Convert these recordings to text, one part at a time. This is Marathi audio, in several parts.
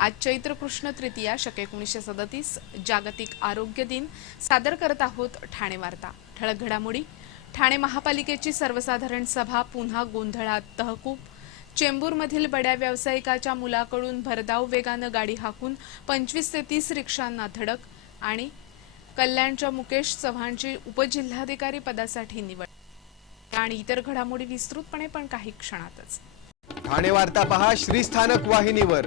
आज चैत्र कृष्ण तृतीया शक एकोणीसशे सदतीस जागतिक आरोग्य दिन सादर करत आहोत ठाणे वार्ता. ठळक घडामोडी. ठाणे महापालिकेची सर्वसाधारण सभा पुन्हा गोंधळात तहकूब. चेंबूरमधील बड्या व्यावसायिकाच्या मुलाकडून भरधाव वेगानं गाडी हाकून पंचवीस ते तीस रिक्षांना धडक आणि कल्याणच्या मुकेश चव्हाणची उपजिल्हाधिकारी पदासाठी निवड आणि इतर घडामोडी विस्तृतपणे पण काही क्षणातच. ठाणे वार्ता पहा श्रीस्थानक वाहिनीवर.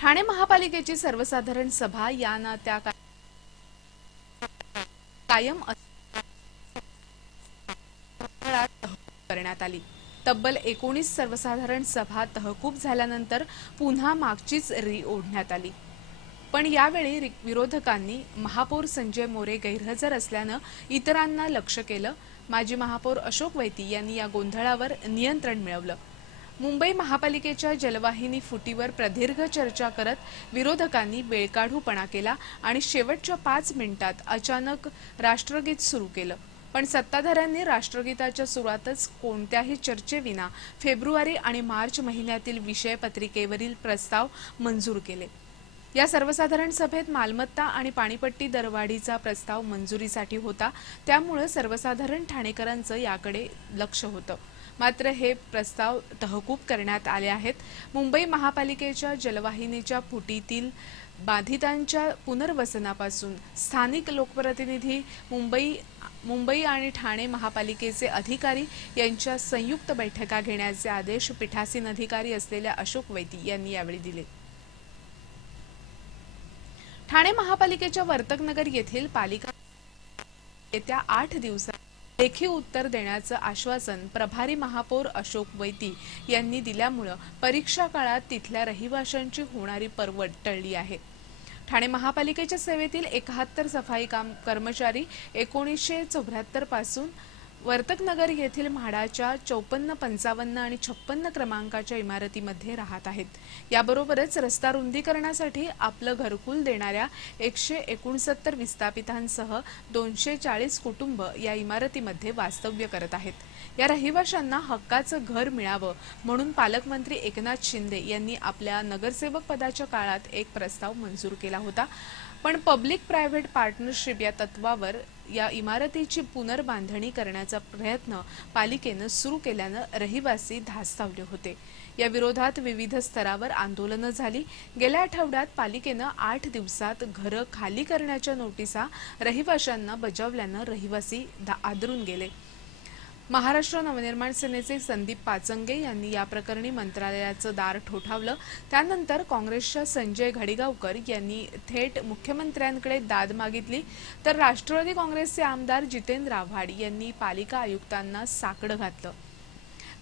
ठाणे महापालिकेची सर्वसाधारण सभा या ना त्या कायम करण्यात आली. तब्बल एकोणीस सर्वसाधारण सभा तहकूब झाल्यानंतर पुन्हा मागचीच री ओढण्यात आली. पण यावेळी विरोधकांनी महापौर संजय मोरे गैरहजर असल्यानं इतरांना लक्ष केलं. माजी महापौर अशोक वैती यांनी या गोंधळावर नियंत्रण मिळवलं. मुंबई महापालिकेच्या जलवाहिनी फुटीवर प्रदीर्घ चर्चा करत विरोधकांनी वेळकाढूपणा केला आणि शेवटच्या पाच मिनिटात अचानक राष्ट्रगीत सुरू केलं. पण सत्ताधाऱ्यांनी राष्ट्रगीताच्या सुरुवातच कोणत्याही चर्चेविना फेब्रुवारी आणि मार्च महिन्यातील विषय पत्रिकेवरील प्रस्ताव मंजूर केले. या सर्वसाधारण सभेत मालमत्ता आणि पाणीपट्टी दरवाढीचा प्रस्ताव मंजुरीसाठी होता. त्यामुळे सर्वसाधारण ठाणेकरांचं याकडे लक्ष होतं. मात्र हे प्रस्ताव तहकूब करण्यात आले आहेत. मुंबई महापालिकेच्या जलवाहिनीच्या फुटीतील बाधितांच्या पुनर्वसनापासून स्थानिक लोकप्रतिनिधी मुंबई मुंबई आणि ठाणे महापालिकेचे अधिकारी यांच्या संयुक्त बैठका घेण्याचे आदेश पीठासीन अधिकारी असलेल्या अशोक वैती यांनी यावेळी दिले. ठाणे महापालिकेच्या वर्तकनगर येथील पालिका येत्या आठ दिवसात लेखी उत्तर देण्याचं आश्वासन प्रभारी महापौर अशोक वैती यांनी दिल्यामुळं परीक्षा काळात तिथल्या रहिवाशांची होणारी परवड टळली आहे. ठाणे महापालिकेच्या सेवेतील एकाहत्तर सफाई काम कर्मचारी एकोणीसशे चौऱ्याहत्तरपासून वर्तकनगर येथील म्हाडाच्या चौपन्न पंचावन्न आणि छप्पन्न क्रमांकाच्या इमारतीमध्ये राहत आहेत. याबरोबरच रस्ता रुंदीकरणासाठी आपलं घरकुल देणाऱ्या एकशे एकोणसत्तर विस्थापितांसह दोनशे चाळीस कुटुंब या इमारतीमध्ये वास्तव्य करत आहेत. या रहिवाशांना हक्काचं घर मिळावं म्हणून पालकमंत्री एकनाथ शिंदे यांनी आपल्या नगरसेवक पदाच्या काळात एक प्रस्ताव मंजूर केला होता. पण पब्लिक प्रायव्हेट पार्टनरशिप या तत्वावर या इमारतीची पुनर्बांधणी करण्याचा प्रयत्न पालिकेनं सुरू केल्यानं रहिवासी धास्तावले होते. या विरोधात विविध स्तरावर आंदोलनं झाली. गेल्या आठवड्यात पालिकेनं आठ दिवसात घरं खाली करण्याच्या नोटिसा रहिवाशांना बजावल्यानं रहिवासी आदरून गेले. महाराष्ट्र नवनिर्माण सेनेचे संदीप पाचंगे यांनी या प्रकरणी मंत्रालयाचं दार ठोठावलं. त्यानंतर काँग्रेसच्या संजय घडिगावकर यांनी थेट मुख्यमंत्र्यांकडे दाद मागितली. तर राष्ट्रवादी काँग्रेसचे आमदार जितेंद्र आव्हाड यांनी पालिका आयुक्तांना साकडं घातलं.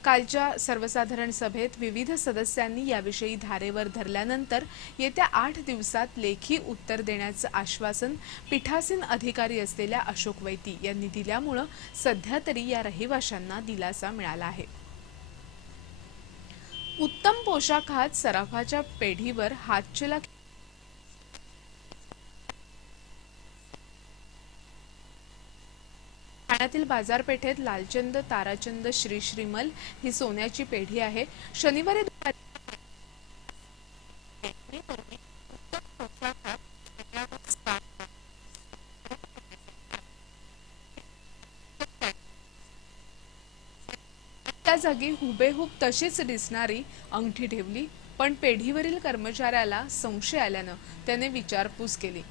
कालच्या सर्वसाधारण सभेत विविध सदस्यांनी याविषयी धारेवर धरल्यानंतर येत्या आठ दिवसात लेखी उत्तर देण्याचं आश्वासन पीठासीन अधिकारी असलेल्या अशोक वैती यांनी दिल्यामुळं सध्या तरी या रहिवाशांना दिलासा मिळाला आहे. उत्तम पोशाखात सराफाच्या पेढीवर हातचला ठाण्यातील बाजारपेठेत लालचंद ताराचंद श्री श्रीमल ही सोन्याची पेढी आहे. शनिवारी दुपारी त्या जागी हुबेहूब तशीच दिसणारी अंगठी ठेवली पण पेढीवरील कर्मचाऱ्याला संशय आल्यानं त्याने विचारपूस केली.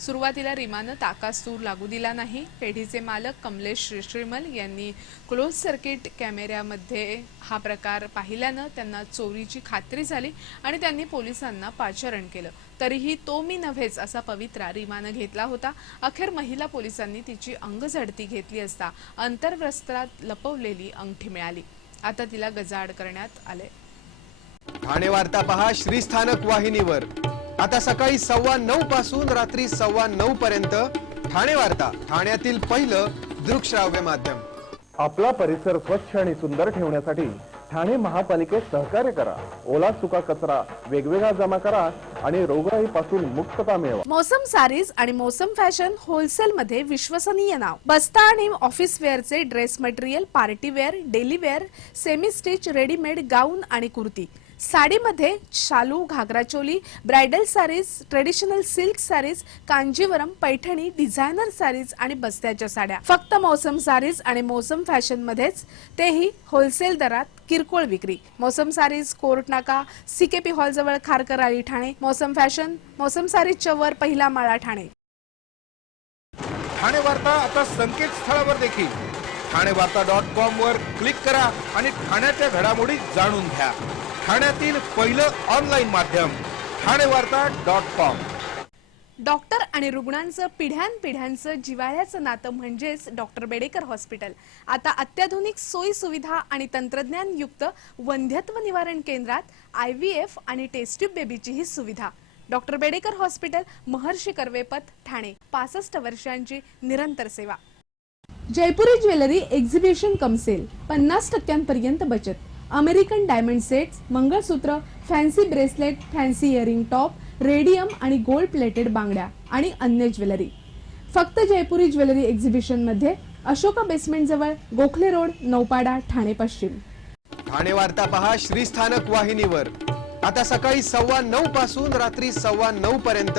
सुरुवातीला रिमानं ताकासूर लागू दिला नाही. पेढीचे मालक कमलेश श्रीश्रीमल यांनी क्लोज सर्किट कॅमेऱ्यामध्ये हा प्रकार पाहिल्यानं त्यांना चोरीची खात्री झाली आणि त्यांनी पोलिसांना पाचारण केलं. तरीही तो मी नव्हेच असा पवित्रा रिमानं घेतला होता. अखेर महिला पोलिसांनी तिची अंगझडती घेतली असता अंतर्वस्त्रात लपवलेली अंगठी मिळाली. आता तिला गजाआड करण्यात आले ठाणे वार्ता पहा श्रीस्थानक वाहिनीवर. आता सकाळी सव्वा नऊ पासून रात्री सव्वा नऊ पर्यंत ठाणे वार्ता ठाण्यातील पहिलं दृकश्राव्य माध्यम. आपला परिसर स्वच्छ आणि सुंदर ठेवण्यासाठी ठाणे महापालिकेत सहकार्य करा. ओला सुका कचरा वेगवेगळा जमा करा आणि रोगराईपासून मुक्तता मिळवा. मोसम सारीज आणि मोसम फॅशन होलसेल मध्ये विश्वसनीय नाव. बस्ता आणि office वेअरचे dress material party wear daily wear semi stitch readymade gown आणि कुर्ती. साडीमध्ये शालू ghagra choli bridal saris traditional silk saris Kanjivaram Paithani designer saris आणि बस्त्याच्या साड्या. फक्त मौसम सारीज आणि मौसम फॅशन मध्येच तेही होलसेल दरात किरकोळ विक्री. मौसम सारीज कोर्ट नाका सीकेपी हॉल जवळ खारकर आळी ठाणे मौसम फॅशन मौसम सारीजच्या वर पहिला माळा ठाणे. ठाणे वार्ता आता संकेतस्थळावर देखील. ठाणे वार्ता डॉट कॉम वर क्लिक करा आणि ठाण्याच्या घडामोडी जाणून घ्या. ठाण्यातील पहिलं ऑनलाईन माध्यम ठाणे वार्ता डॉट कॉम डॉक्टर आणि रुग्णांचं पिढ्यानपिढ्यांचं जिवाळ्याचं नातं म्हणजेच डॉक्टर बेडेकर हॉस्पिटल. आता अत्याधुनिक सोयी सुविधा आणि तंत्रज्ञान युक्त वंध्यत्व निवारण केंद्रात आय व्ही एफ आणि टेस्ट्यूब बेबीचीही सुविधा. Doctor Bedekar hospital Maharshi Karvepath Thane. पासष्ट वर्षांची निरंतर सेवा. Jaipuri jewellery exhibition cum sale. पन्नास टक्क्यांपर्यंत बचत. American diamond sets mangalsutra fancy bracelet fancy earring top radium आणि गोल्ड प्लेटेड बांगड्या आणि अन्य ज्वेलरी. फक्त जयपुरी ज्वेलरी एक्झिबिशनमध्ये अशोका बेसमेंट जवळ गोखले रोड नौपाडा ठाणे पश्चिम. ठाणे वार्ता पहा श्रीस्थानक वाहिनीवर. आता सकाळी सव्वा नऊ पासून रात्री सव्वा नऊ पर्यंत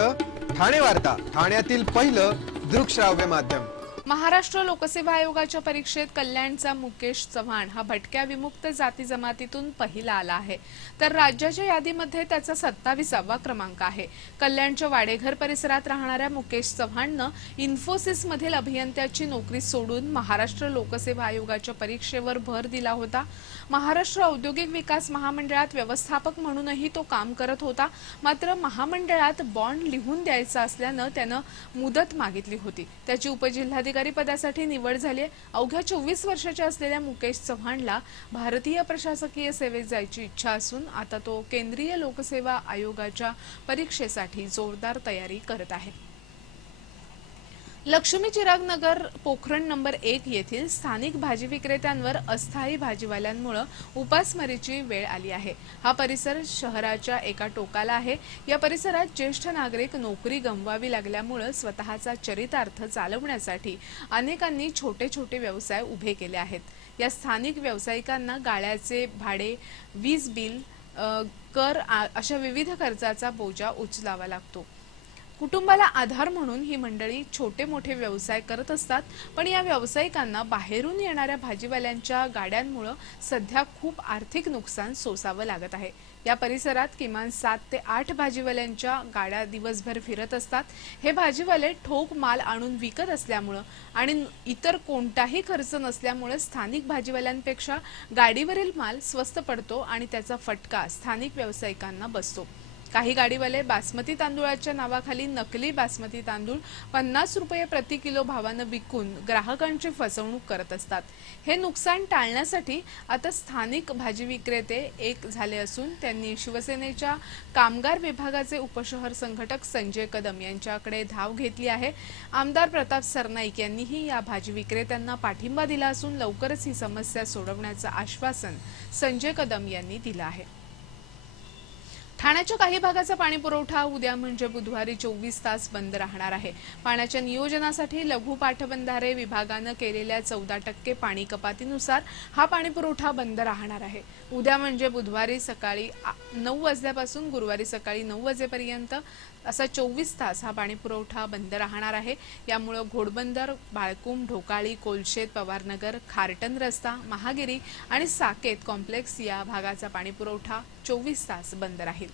ठाणे वार्ता ठाण्यातील पहिलं दृकश्राव्य माध्यम. महाराष्ट्र लोकसेवा आयोगाच्या परीक्षेत कल्याणचा मुकेश चव्हाण हा भटक्या विमुक्त जाती जमातीतून पहिला आला आहे. तर राज्याच्या यादीमध्ये त्याचा सत्ताविसावा क्रमांक आहे. कल्याणच्या वाडेघर परिसरात राहणाऱ्या मुकेश चव्हाणनं इन्फोसिसमधील अभियंत्याची नोकरी सोडून महाराष्ट्र लोकसेवा आयोगाच्या परीक्षेवर भर दिला होता. महाराष्ट्र औद्योगिक विकास महामंडळात व्यवस्थापक म्हणूनही तो काम करत होता. मात्र महामंडळात बॉन्ड लिहून द्यायचा असल्यानं त्यानं मुदत मागितली होती. त्याची उपजिल्हाधिकारी पदासाठी निवड झाली आहे. अवघ्या चोवीस वर्षाच्या असलेल्या मुकेश चव्हाणला भारतीय प्रशासकीय सेवेत जायची इच्छा असून आता तो केंद्रीय लोकसेवा आयोगाच्या परीक्षेसाठी जोरदार तयारी करत आहे लक्ष्मी चिराग नगर पोखरण नंबर एक येथील स्थानिक भाजी विक्रेत्यांवर अस्थायी भाजीवाल्यांमुळे उपासमारीची वेळ आली आहे. हा परिसर शहराच्या एका टोकाला आहे. या परिसरात ज्येष्ठ नागरिक नोकरी गमवावी लागल्यामुळे स्वतःचा चरितार्थ चालवण्यासाठी अनेकांनी छोटे छोटे व्यवसाय उभे केले आहेत. या स्थानिक व्यावसायिकांना गाळ्याचे भाडे वीज बिल कर आ- अशा विविध खर्चाचा बोजा उचलावा लागतो. कुटुंबाला आधार म्हणून ही मंडळी छोटे मोठे व्यवसाय करत असतात. पण या व्यावसायिकांना बाहेरून येणाऱ्या भाजीवाल्यांच्या गाड्यांमुळं सध्या खूप आर्थिक नुकसान सोसावं लागत आहे. या परिसरात किमान सात ते आठ भाजीवाल्यांच्या गाड्या दिवसभर फिरत असतात. हे भाजीवाले ठोक माल आणून विकत असल्यामुळं आणि इतर कोणताही खर्च नसल्यामुळे स्थानिक भाजीवाल्यांपेक्षा गाडीवरील माल स्वस्त पडतो आणि त्याचा फटका स्थानिक व्यावसायिकांना बसतो. काही गाडीवाले बासमती तांदूळाच्या नावाखाली नकली बासमती तांदूळ पन्नास रुपये प्रति किलो भावानं विकून ग्राहकांची फसवणूक करत असतात. हे नुकसान टाळण्यासाठी आता स्थानिक भाजी विक्रेते एक झाले असून त्यांनी शिवसेनेच्या कामगार विभागाचे उपशहर संघटक संजय कदम यांच्याकडे धाव घेतली आहे. आमदार प्रताप सरनाईक यांनीही या भाजी विक्रेत्यांना पाठिंबा दिला असून लवकरच ही समस्या सोडवण्याचं आश्वासन संजय कदम यांनी दिलं आहे. ठाण्याच्या काही भागाचा पाणी पुरवठा उद्या म्हणजे बुधवारी चोवीस तास बंद राहणार आहे. पाण्याच्या नियोजनासाठी लघु पाठबंधारे विभागानं केलेल्या चौदा टक्के पाणी कपातीनुसार हा पाणी पुरवठा बंद राहणार आहे. उद्या म्हणजे बुधवारी सकाळी नऊ वाजल्यापासून गुरुवारी सकाळी नऊ वाजेपर्यंत असा चोवीस तास हा पाणी पुरवठा बंद राहणार आहे. यामुळं घोडबंदर बाळकुम ढोकाळी कोलशेत पवारनगर खारटन रस्ता महागिरी आणि साकेत कॉम्प्लेक्स या भागाचा पाणी पुरवठा चोवीस तास बंद राहील.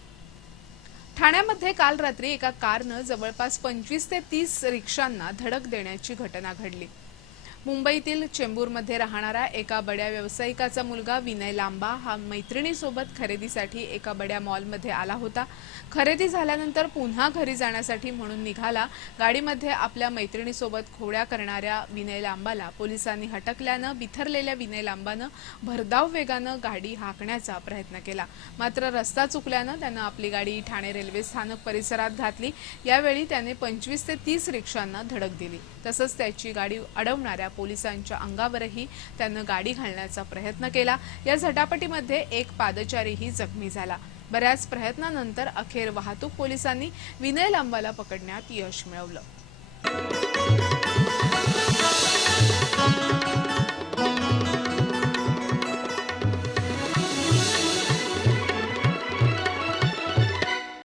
ठाण्यामध्ये काल रात्री एका कारनं जवळपास पंचवीस ते तीस रिक्षांना धडक देण्याची घटना घडली. मुंबईतील चेंबूरमध्ये राहणारा एका बड्या व्यावसायिकाचा मुलगा विनय लांबा हा मैत्रिणीसोबत खरेदीसाठी एका बड्या मॉलमध्ये आला होता. खरेदी झाल्यानंतर पुन्हा घरी जाण्यासाठी म्हणून निघाला. गाडीमध्ये आपल्या मैत्रिणीसोबत खोड्या करणाऱ्या विनय लांबाला पोलिसांनी हटकल्यानं बिथरलेल्या विनय लांबानं भरधाव वेगानं गाडी हाकण्याचा प्रयत्न केला. मात्र रस्ता चुकल्यानं त्यानं आपली गाडी ठाणे रेल्वे स्थानक परिसरात घातली. यावेळी त्याने पंचवीस ते तीस रिक्षांना धडक दिली. तसंच त्याची गाडी अडवणाऱ्या पोलिसांच्या अंगावरही त्यानं गाडी घालण्याचा प्रयत्न केला. या झटापटीमध्ये एक पादचारीही जखमी झाला. बऱ्याच प्रयत्नानंतर अखेर वाहतूक पोलिसांनी विनय लांबाला पकडण्यात यश मिळवलं.